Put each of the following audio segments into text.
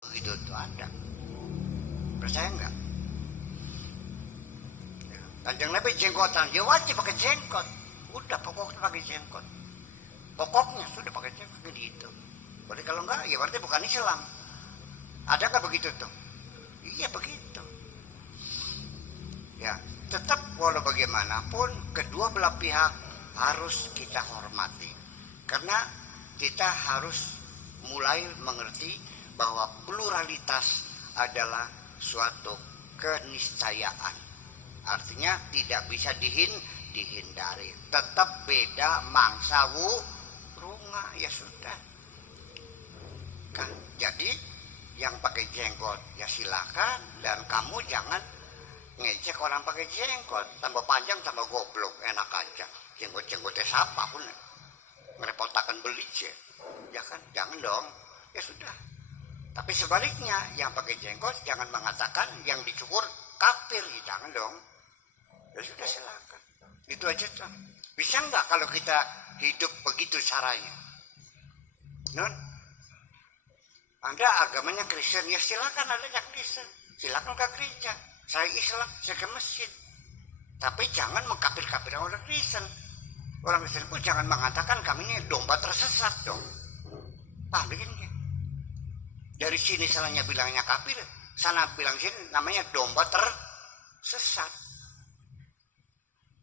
Begitu tuh ada. Percaya nggak? Kanjeng Nabi jenggotan, dia wajib pakai jenggot. Udah pokoknya pakai jenggot. Pokoknya sudah pakai jenggot gitu. Berarti kalau enggak, ya berarti bukan Islam. Ada nggak begitu tuh? Iya begitu. Ya, tetap walau bagaimanapun kedua belah pihak harus kita hormati. Karena kita harus mulai mengerti bahwa pluralitas adalah suatu keniscayaan. Artinya tidak bisa dihindari. Tetap beda mangsa runga, ya sudah. Kan jadi yang pakai jenggot ya silakan, dan kamu jangan ngecek orang pakai jenggot, tambah panjang tambah goblok, enak aja. Jenggot-jenggotnya siapa pun ngerepotakan beli ya kan, jangan dong, ya sudah. Tapi sebaliknya yang pakai jenggot jangan mengatakan yang dicukur kafir, ya jangan dong, ya sudah silakan. Itu aja tuh. Bisa nggak kalau kita hidup begitu caranya? Non, Anda agamanya Kristen, ya silakan adanya Kristen, silakan ke gereja. Saya Islam, saya ke masjid. Tapi jangan mengkafir-kafir orang Kristen. Orang Kristen pun jangan mengatakan kami ini domba tersesat dong. Paham begini? Dari sini salahnya bilangnya kafir, sana bilang sini namanya domba tersesat.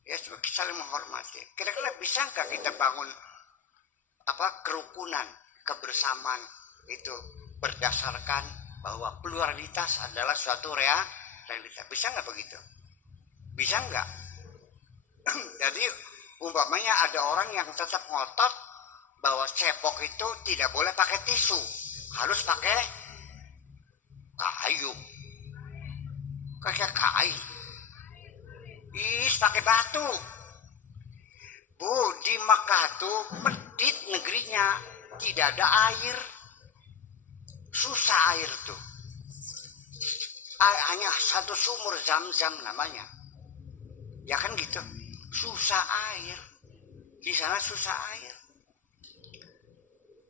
Ya, saling menghormati. Kira-kira bisa nggak kita bangun kerukunan, kebersamaan itu berdasarkan bahwa pluralitas adalah suatu realitas. Bisa nggak begitu? Bisa nggak? Jadi umpamanya ada orang yang tetap ngotot bahwa cebok itu tidak boleh pakai tisu, harus pakai kayu, kayak kayu, pakai batu. Bu, di Makkah tuh medit negerinya, tidak ada air, susah air tuh. Hanya satu sumur Zam-Zam namanya, ya kan gitu, susah air di sana, susah air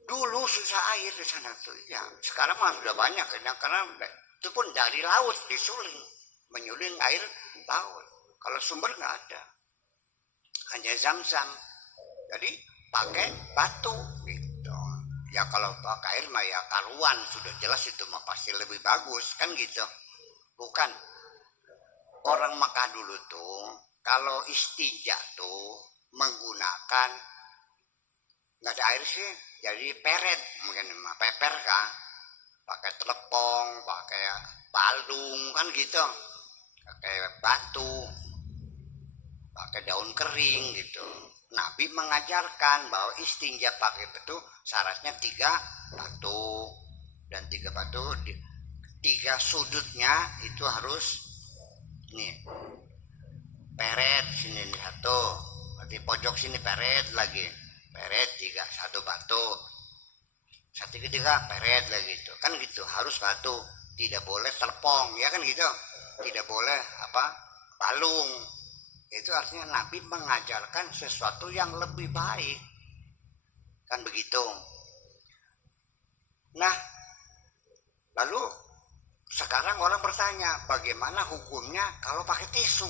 dulu, susah air di sana tuh. Ya sekarang mah sudah banyak karena itu pun dari laut disuling, menyuling air laut. Kalau sumber nggak ada, hanya Zam-Zam, jadi pakai batu gitu. Ya kalau pakai air mah ya karuan, sudah jelas itu mah pasti lebih bagus kan gitu. Bukan, orang Makkah dulu tuh kalau istinja tuh menggunakan, nggak ada air sih, jadi peret mungkin mah peper kan, pakai telepong, pakai balung kan gitu, pakai batu, pakai daun kering gitu. Nabi mengajarkan bahwa istinja pakai batu syaratnya 3 batu, dan 3 batu 3 sudutnya itu harus nih peret sini nih satu, berarti pojok sini peret lagi, peret 3, 1 batu, 1 ketiga peret lagi gitu kan gitu, harus batu, tidak boleh terpong, ya kan gitu, tidak boleh balung. Itu artinya Nabi mengajarkan sesuatu yang lebih baik kan begitu. Nah lalu sekarang orang bertanya, bagaimana hukumnya kalau pakai tisu?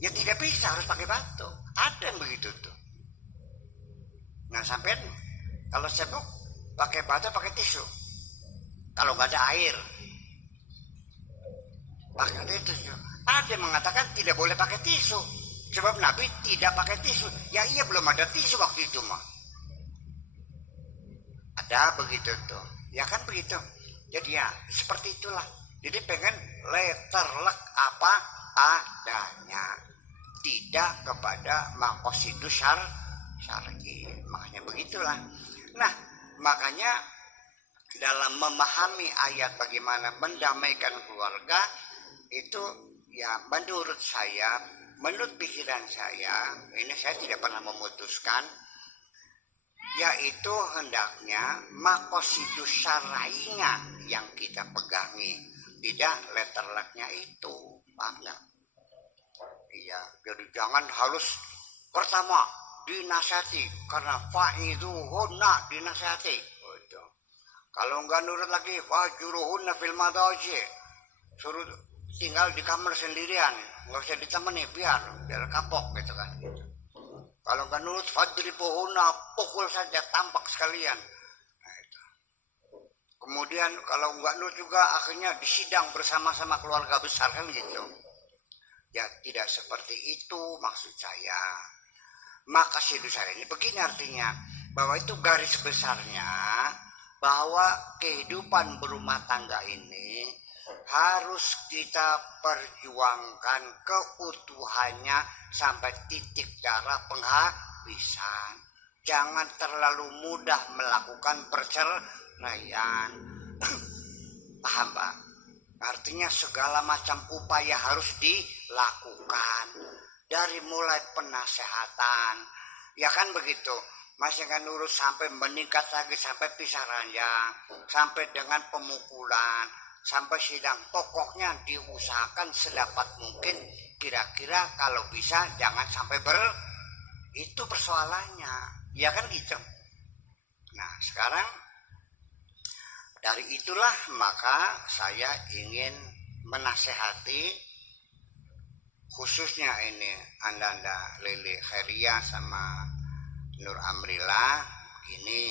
Ya tidak bisa, harus pakai batu. Ada yang begitu tuh. Nah sampai kalau cebok pakai batu, pakai tisu. Kalau nggak ada air, pakai tisu. Ada yang mengatakan tidak boleh pakai tisu, sebab Nabi tidak pakai tisu. Ya iya, belum ada tisu waktu itu mah. Ada begitu tuh, ya kan begitu. Jadi ya seperti itulah. Jadi pengen letterlek apa adanya, tidak kepada maqasidus syar'i. Makanya begitulah. Nah, makanya dalam memahami ayat bagaimana mendamaikan keluarga itu, ya menurut saya, menurut pikiran saya, ini saya tidak pernah memutuskan, yaitu hendaknya maqasidus syar'inya yang kita pegangi, tidak letterleknya itu, paham nggak? Iya, jadi jangan harus pertama dinasihati karena fa'iduhunna dinasihati. Kalau nggak nurut lagi, fahjuruhunna fil madaji, suruh tinggal di kamar sendirian, nggak usah ditemani, biar kapok gitu kan. Kalau nggak nurut, fadribuhunna, pukul saja, tampak sekalian. Nah, itu. Kemudian kalau nggak nurut juga akhirnya disidang bersama-sama keluarga besar kan gitu. Ya tidak seperti itu maksud saya. Maka Syedusar ini begini artinya, bahwa itu garis besarnya, bahwa kehidupan berumah tangga ini harus kita perjuangkan keutuhannya sampai titik darah penghabisan. Jangan terlalu mudah melakukan perceraian. Paham Pak? Artinya segala macam upaya harus dilakukan. Dari mulai penasehatan, ya kan begitu, masih kan urus sampai meningkat lagi, sampai pisah ranjang, sampai dengan pemukulan, sampai sidang. Pokoknya diusahakan sedapat mungkin, kira-kira kalau bisa jangan sampai itu persoalannya, ya kan gitu. Nah sekarang dari itulah maka saya ingin menasehati khususnya ini anda Lili Khairia sama Nur Amrila. Ini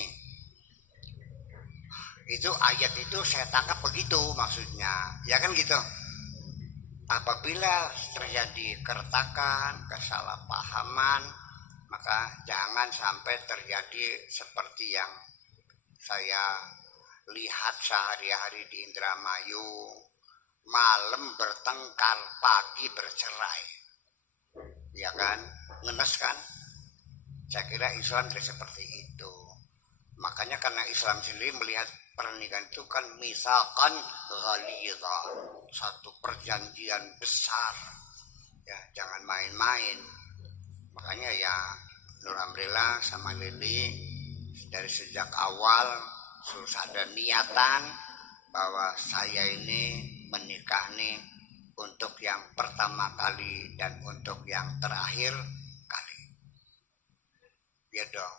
itu ayat itu saya tangkap begitu maksudnya, ya kan gitu. Apabila terjadi keretakan, kesalahpahaman, maka jangan sampai terjadi seperti yang saya lihat sehari-hari di Indramayu. Malam bertengkar, pagi bercerai, ya kan, ngenes kan. Saya kira Islam tidak seperti itu. Makanya karena Islam sendiri melihat pernikahan itu kan misalkan ghalidha, satu perjanjian besar, ya jangan main-main. Makanya ya Nur Amrila sama Lili dari sejak awal harus ada niatan bahwa saya ini menikah nih untuk yang pertama kali dan untuk yang terakhir kali. Ya dong.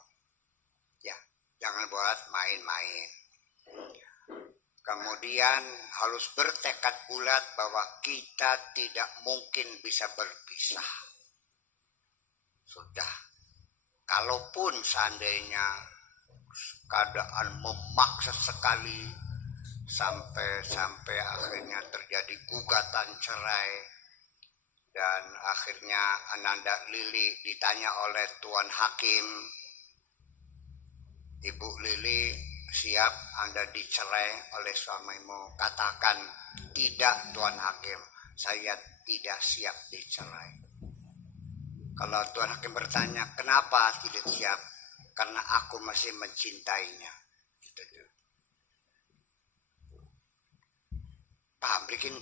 Ya, jangan buat main-main. Kemudian harus bertekad bulat bahwa kita tidak mungkin bisa berpisah. Sudah. Kalaupun seandainya keadaan memaksa sekali, sampai akhirnya terjadi gugatan cerai, dan akhirnya Ananda Lili ditanya oleh Tuan Hakim, Ibu Lili siap Anda dicerai oleh suamimu? Katakan tidak Tuan Hakim, saya tidak siap dicerai. Kalau Tuan Hakim bertanya kenapa tidak siap, karena aku masih mencintainya. Paham bikin